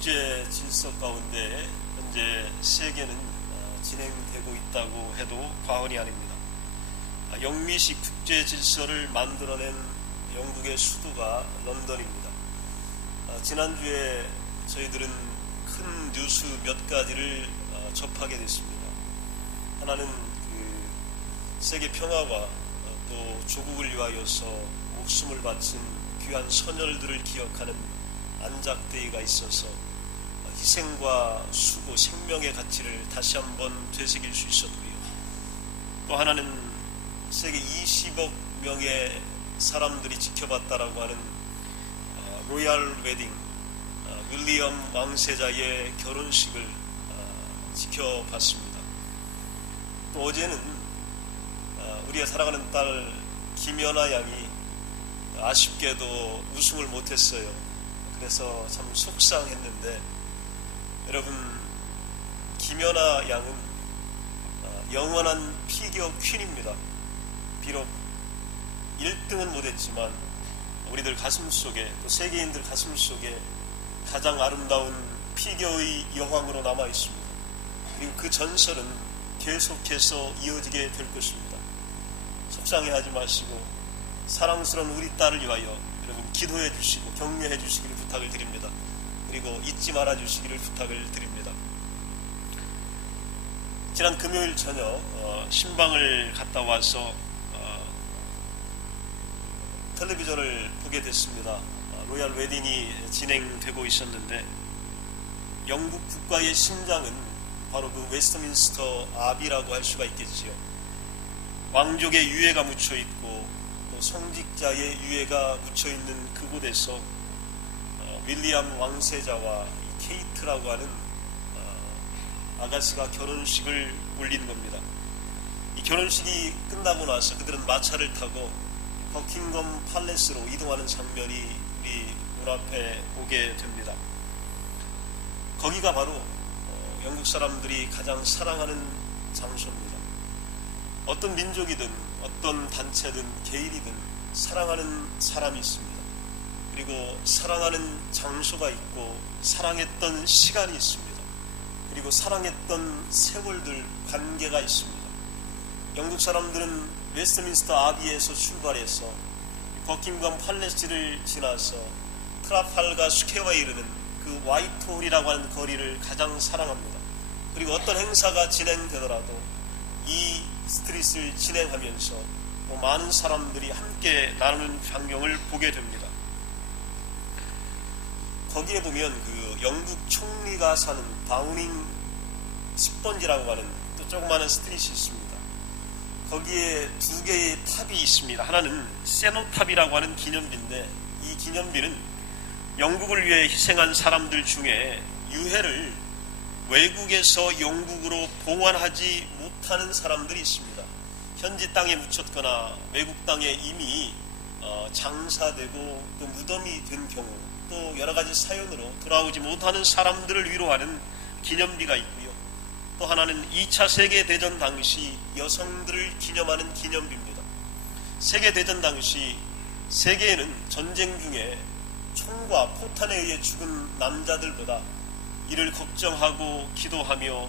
국제 질서 가운데 현재 세계는 진행되고 있다고 해도 과언이 아닙니다. 영미식 국제 질서를 만들어낸 영국의 수도가 런던입니다. 지난주에 저희들은 큰 뉴스 몇 가지를 접하게 됐습니다. 하나는 세계 평화와 또 조국을 위하여서 목숨을 바친 귀한 선열들을 기억하는 안작데이가 있어서 희생과 수고, 생명의 가치를 다시 한번 되새길 수 있었고요. 또 하나는 세계 20억 명의 사람들이 지켜봤다라고 하는 로얄 웨딩, 윌리엄 왕세자의 결혼식을 지켜봤습니다. 또 어제는 우리의 사랑하는 딸 김연아 양이 아쉽게도 우승을 못했어요. 그래서 참 속상했는데, 여러분, 김연아 양은 영원한 피겨 퀸입니다. 비록 1등은 못했지만 우리들 가슴속에, 또 세계인들 가슴속에 가장 아름다운 피겨의 여왕으로 남아 있습니다. 그리고 그 전설은 계속해서 이어지게 될 것입니다. 속상해하지 마시고 사랑스러운 우리 딸을 위하여 여러분 기도해 주시고 격려해 주시기를 부탁을 드립니다. 그리고 잊지 말아 주시기를 부탁을 드립니다. 지난 금요일 저녁 신방을 갔다 와서 텔레비전을 보게 됐습니다. 로얄 웨딩이 진행되고 있었는데, 영국 국가의 심장은 바로 그 웨스트민스터 아비라고 할 수가 있겠지요. 왕족의 유해가 묻혀있고 또 성직자의 유해가 묻혀있는 그곳에서 윌리엄 왕세자와 케이트라고 하는 아가씨가 결혼식을 올린 겁니다. 이 결혼식이 끝나고 나서 그들은 마차를 타고 버킹엄 팔레스로 이동하는 장면이 우리 눈앞에 오게 됩니다. 거기가 바로 영국 사람들이 가장 사랑하는 장소입니다. 어떤 민족이든 어떤 단체든 개인이든 사랑하는 사람이 있습니다. 그리고 사랑하는 장소가 있고 사랑했던 시간이 있습니다. 그리고 사랑했던 세월들, 관계가 있습니다. 영국 사람들은 웨스트민스터 아비에서 출발해서 버킹엄 팔레스를 지나서 트라팔가 스퀘어에 이르는 그 화이트홀이라고 하는 거리를 가장 사랑합니다. 그리고 어떤 행사가 진행되더라도 이 스트릿을 진행하면서 많은 사람들이 함께 나누는 광경을 보게 됩니다. 거기에 보면 그 영국 총리가 사는 다우닝 10번지라고 하는 또 조그마한 스트릿이 있습니다. 거기에 두 개의 탑이 있습니다. 하나는 세노탑이라고 하는 기념비인데, 이 기념비는 영국을 위해 희생한 사람들 중에 유해를 외국에서 영국으로 보완하지 못하는 사람들이 있습니다. 현지 땅에 묻혔거나 외국 땅에 이미 장사되고 또 무덤이 된 경우, 또 여러 가지 사연으로 돌아오지 못하는 사람들을 위로하는 기념비가 있고요. 또 하나는 2차 세계대전 당시 여성들을 기념하는 기념비입니다. 세계대전 당시 세계에는 전쟁 중에 총과 포탄에 의해 죽은 남자들보다 이를 걱정하고 기도하며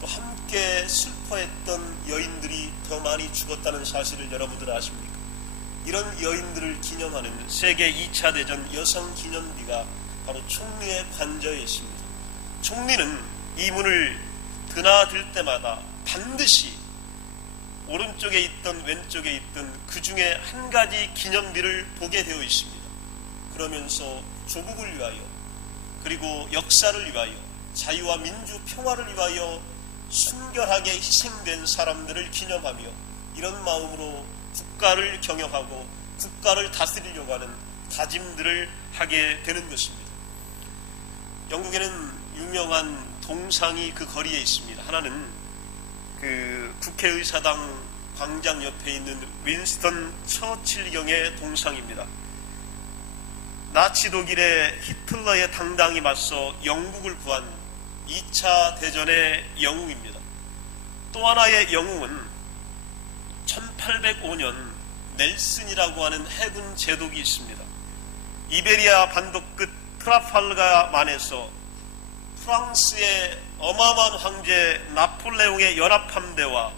또 함께 슬퍼했던 여인들이 더 많이 죽었다는 사실을 여러분들 아십니까? 이런 여인들을 기념하는 세계 2차 대전 여성 기념비가 바로 총리의 관저에 있습니다. 총리는 이 문을 드나들 때마다 반드시 오른쪽에 있던 왼쪽에 있던 그 중에 한 가지 기념비를 보게 되어 있습니다. 그러면서 조국을 위하여, 그리고 역사를 위하여, 자유와 민주 평화를 위하여 순결하게 희생된 사람들을 기념하며 이런 마음으로 국가를 경영하고 국가를 다스리려고 하는 다짐들을 하게 되는 것입니다. 영국에는 유명한 동상이 그 거리에 있습니다. 하나는 그 국회의사당 광장 옆에 있는 윈스턴 처칠경의 동상입니다. 나치 독일의 히틀러의 당당히 맞서 영국을 구한 2차 대전의 영웅입니다. 또 하나의 영웅은 1805년 넬슨이라고 하는 해군 제독이 있습니다. 이베리아 반도 끝 트라팔가 만에서 프랑스의 어마어마한 황제 나폴레옹의 연합함대와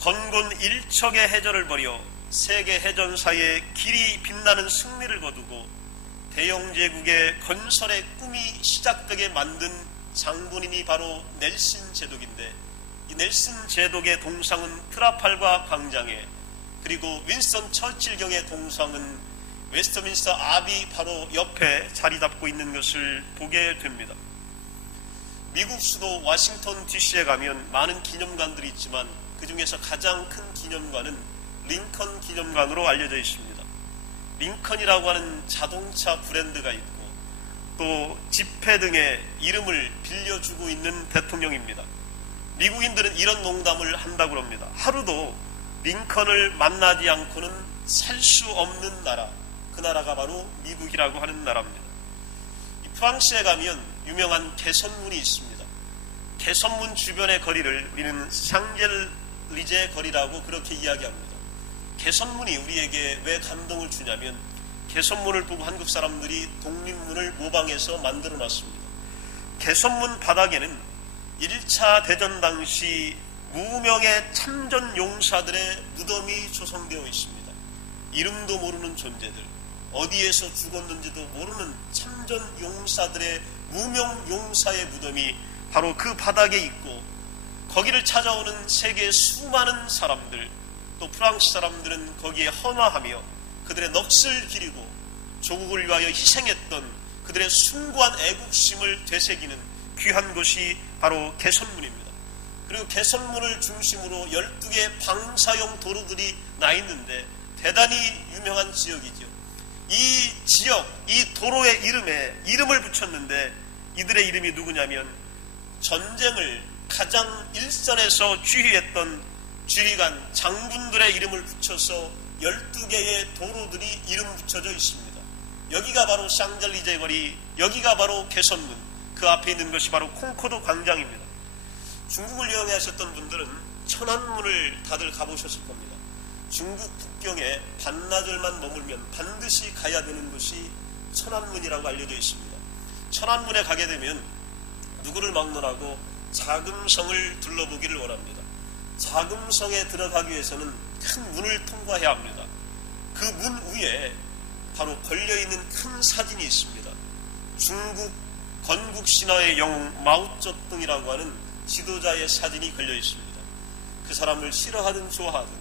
건곤 일척의 해전을 벌여 세계 해전사에 길이 빛나는 승리를 거두고 대영제국의 건설의 꿈이 시작되게 만든 장본인이 바로 넬슨 제독인데, 이 넬슨 제독의 동상은 트라팔과 광장에, 그리고 윈스턴 처칠경의 동상은 웨스트민스터 아비 바로 옆에 자리 잡고 있는 것을 보게 됩니다. 미국 수도 워싱턴 DC에 가면 많은 기념관들이 있지만 그 중에서 가장 큰 기념관은 링컨 기념관으로 알려져 있습니다. 링컨이라고 하는 자동차 브랜드가 있고 또 지폐 등의 이름을 빌려주고 있는 대통령입니다. 미국인들은 이런 농담을 한다고 합니다. 하루도 링컨을 만나지 않고는 살 수 없는 나라, 그 나라가 바로 미국이라고 하는 나라입니다. 이 프랑스에 가면 유명한 개선문이 있습니다. 개선문 주변의 거리를 우리는 샹젤리제 거리라고 그렇게 이야기합니다. 개선문이 우리에게 왜 감동을 주냐면 개선문을 보고 한국 사람들이 독립문을 모방해서 만들어 놨습니다. 개선문 바닥에는 1차 대전 당시 무명의 참전 용사들의 무덤이 조성되어 있습니다. 이름도 모르는 존재들, 어디에서 죽었는지도 모르는 참전 용사들의 무명 용사의 무덤이 바로 그 바닥에 있고, 거기를 찾아오는 세계의 수많은 사람들, 또 프랑스 사람들은 거기에 헌화하며 그들의 넋을 기리고 조국을 위하여 희생했던 그들의 숭고한 애국심을 되새기는 귀한 곳이 바로 개선문입니다. 그리고 개선문을 중심으로 12개의 방사용 도로들이 나 있는데 대단히 유명한 지역이죠. 이 지역, 이 도로의 이름에 이름을 붙였는데 이들의 이름이 누구냐면 전쟁을 가장 일선에서 지휘했던 지휘관 장군들의 이름을 붙여서 12개의 도로들이 이름 붙여져 있습니다. 여기가 바로 샹젤리제 거리, 여기가 바로 개선문, 그 앞에 있는 것이 바로 콩코드 광장입니다. 중국을 여행하셨던 분들은 천안문을 다들 가보셨을 겁니다. 중국 국경에 반나절만 머물면 반드시 가야 되는 곳이 천안문이라고 알려져 있습니다. 천안문에 가게 되면 누구를 막론하고 자금성을 둘러보기를 원합니다. 자금성에 들어가기 위해서는 큰 문을 통과해야 합니다. 그 문 위에 바로 걸려있는 큰 사진이 있습니다. 중국 건국 신화의 영웅 마오쩌둥이라고 하는 지도자의 사진이 걸려 있습니다. 그 사람을 싫어하든 좋아하든,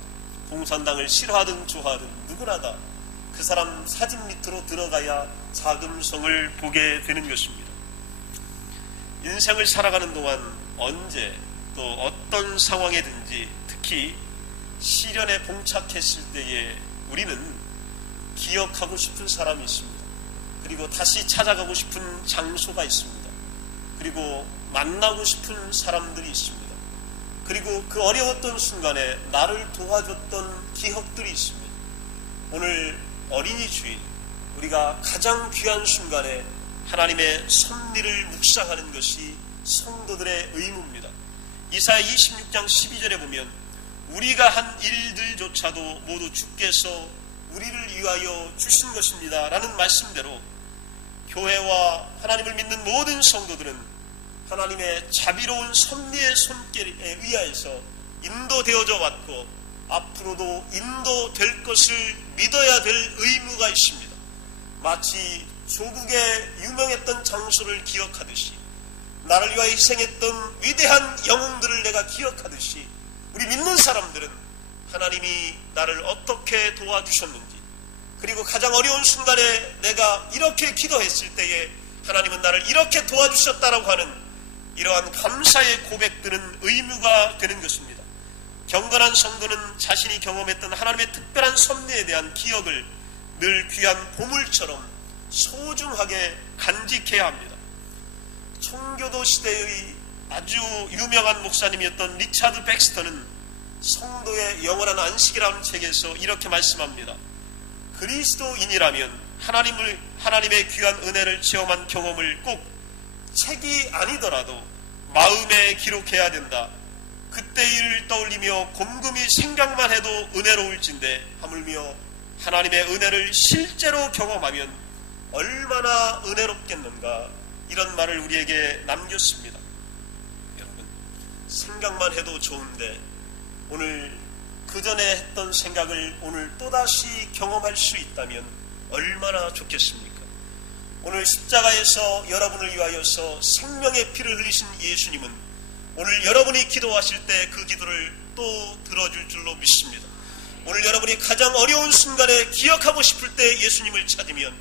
공산당을 싫어하든 좋아하든 누구나 다 그 사람 사진 밑으로 들어가야 자금성을 보게 되는 것입니다. 인생을 살아가는 동안 언제 또 어떤 상황에든지 특히 시련에 봉착했을 때에 우리는 기억하고 싶은 사람이 있습니다. 그리고 다시 찾아가고 싶은 장소가 있습니다. 그리고 만나고 싶은 사람들이 있습니다. 그리고 그 어려웠던 순간에 나를 도와줬던 기억들이 있습니다. 오늘 어린이 주일, 우리가 가장 귀한 순간에 하나님의 섭리를 묵상하는 것이 성도들의 의무입니다. 이사야 26장 12절에 보면 우리가 한 일들조차도 모두 주께서 우리를 위하여 주신 것입니다 라는 말씀대로 교회와 하나님을 믿는 모든 성도들은 하나님의 자비로운 섭리의 손길에 의하여서 인도되어져 왔고 앞으로도 인도될 것을 믿어야 될 의무가 있습니다. 마치 조국의 유명했던 장소를 기억하듯이, 나를 위하여 희생했던 위대한 영웅들을 내가 기억하듯이 우리 믿는 사람들은 하나님이 나를 어떻게 도와주셨는지, 그리고 가장 어려운 순간에 내가 이렇게 기도했을 때에 하나님은 나를 이렇게 도와주셨다라고 하는 이러한 감사의 고백들은 의무가 되는 것입니다. 경건한 성도는 자신이 경험했던 하나님의 특별한 섭리에 대한 기억을 늘 귀한 보물처럼 소중하게 간직해야 합니다. 청교도 시대의 아주 유명한 목사님이었던 리차드 백스터는 성도의 영원한 안식이라는 책에서 이렇게 말씀합니다. 그리스도인이라면 하나님의 귀한 은혜를 체험한 경험을 꼭 책이 아니더라도 마음에 기록해야 된다. 그때 일을 떠올리며 곰곰이 생각만 해도 은혜로울진데 하물며 하나님의 은혜를 실제로 경험하면 얼마나 은혜롭겠는가. 이런 말을 우리에게 남겼습니다. 여러분, 생각만 해도 좋은데 오늘 그 전에 했던 생각을 오늘 또다시 경험할 수 있다면 얼마나 좋겠습니까? 오늘 십자가에서 여러분을 위하여서 생명의 피를 흘리신 예수님은 오늘 여러분이 기도하실 때 그 기도를 또 들어줄 줄로 믿습니다. 오늘 여러분이 가장 어려운 순간에 기억하고 싶을 때 예수님을 찾으면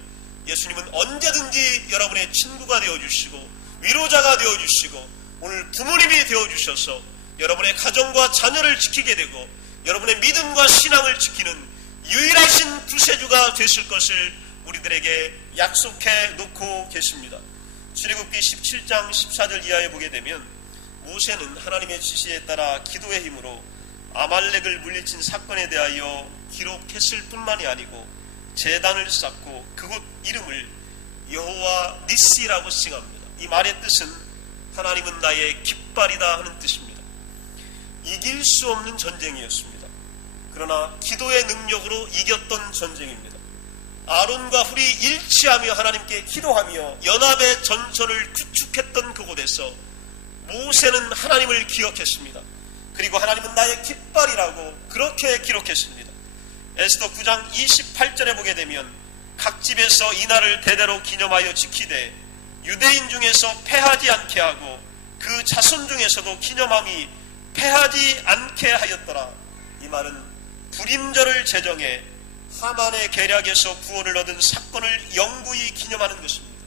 예수님은 언제든지 여러분의 친구가 되어주시고 위로자가 되어주시고 오늘 부모님이 되어주셔서 여러분의 가정과 자녀를 지키게 되고 여러분의 믿음과 신앙을 지키는 유일하신 구세주가 되실 것을 우리들에게 약속해 놓고 계십니다. 출애굽기 17장 14절 이하에 보게 되면 모세는 하나님의 지시에 따라 기도의 힘으로 아말렉을 물리친 사건에 대하여 기록했을 뿐만이 아니고 제단을 쌓고 그곳 이름을 여호와 니시라고 칭합니다. 이 말의 뜻은 하나님은 나의 깃발이다 하는 뜻입니다. 이길 수 없는 전쟁이었습니다. 그러나 기도의 능력으로 이겼던 전쟁입니다. 아론과 훌이 일치하며 하나님께 기도하며 연합의 전선을 구축했던 그곳에서 모세는 하나님을 기억했습니다. 그리고 하나님은 나의 깃발이라고 그렇게 기록했습니다. 에스더 9장 28절에 보게 되면 각 집에서 이 날을 대대로 기념하여 지키되 유대인 중에서 패하지 않게 하고 그 자손 중에서도 기념함이 패하지 않게 하였더라. 이 말은 불임절을 제정해 하만의 계략에서 구원을 얻은 사건을 영구히 기념하는 것입니다.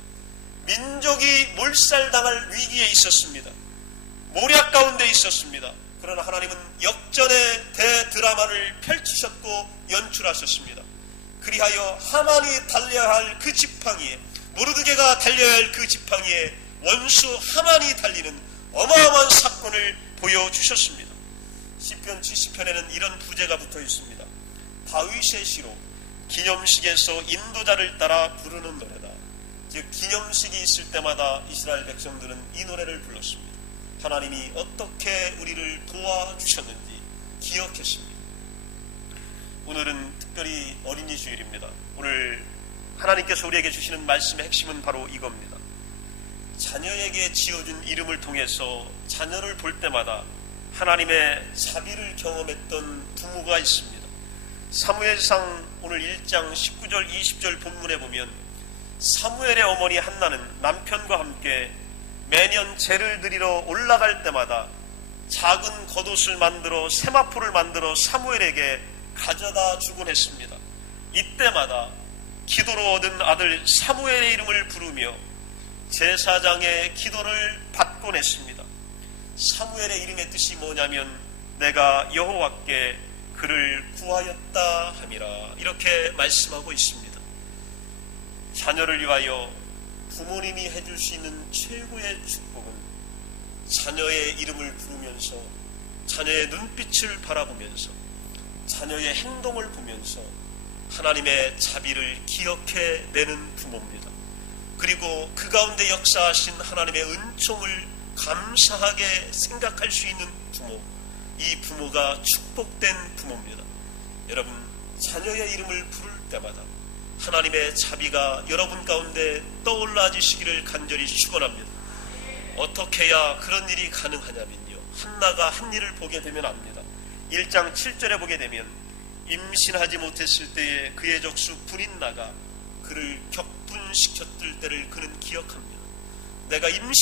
민족이 몰살당할 위기에 있었습니다. 모략 가운데 있었습니다. 그러나 하나님은 역전의 대드라마를 펼치셨고 연출하셨습니다. 그리하여 하만이 달려야 할 그 지팡이에 모르드게가 달려야 할 그 지팡이에 원수 하만이 달리는 어마어마한 사건을 보여주셨습니다. 시편 70편에는 이런 부제가 붙어 있습니다. 다윗의 시로 기념식에서 인도자를 따라 부르는 노래다. 즉 기념식이 있을 때마다 이스라엘 백성들은 이 노래를 불렀습니다. 하나님이 어떻게 우리를 도와주셨는지 기억했습니다. 오늘은 특별히 어린이 주일입니다. 오늘 하나님께서 우리에게 주시는 말씀의 핵심은 바로 이겁니다. 자녀에게 지어준 이름을 통해서 자녀를 볼 때마다 하나님의 자비를 경험했던 부모가 있습니다. 사무엘상 오늘 1장 19절 20절 본문에 보면 사무엘의 어머니 한나는 남편과 함께 매년 제를 드리러 올라갈 때마다 작은 겉옷을 만들어 세마포를 만들어 사무엘에게 가져다 주곤 했습니다. 이때마다 기도로 얻은 아들 사무엘의 이름을 부르며 제사장의 기도를 받곤 했습니다. 사무엘의 이름의 뜻이 뭐냐면 내가 여호와께 그를 구하였다 함이라 이렇게 말씀하고 있습니다. 자녀를 위하여 부모님이 해줄 수 있는 최고의 축복은 자녀의 이름을 부르면서 자녀의 눈빛을 바라보면서 자녀의 행동을 보면서 하나님의 자비를 기억해내는 부모입니다. 그리고 그 가운데 역사하신 하나님의 은총을 감사하게 생각할 수 있는 부모, 이 부모가 축복된 부모입니다. 여러분, 자녀의 이름을 부를 때마다 하나님의 자비가 여러분 가운데 떠올라지시기를 간절히 축원합니다. 어떻게 해야 그런 일이 가능하냐면요, 한나가 한 일을 보게 되면 압니다. 1장 7절에 보게 되면 임신하지 못했을 때에 그의 적수 분인나가 그를 격분시켰을 때를 그는 기억합니다. 내가 임신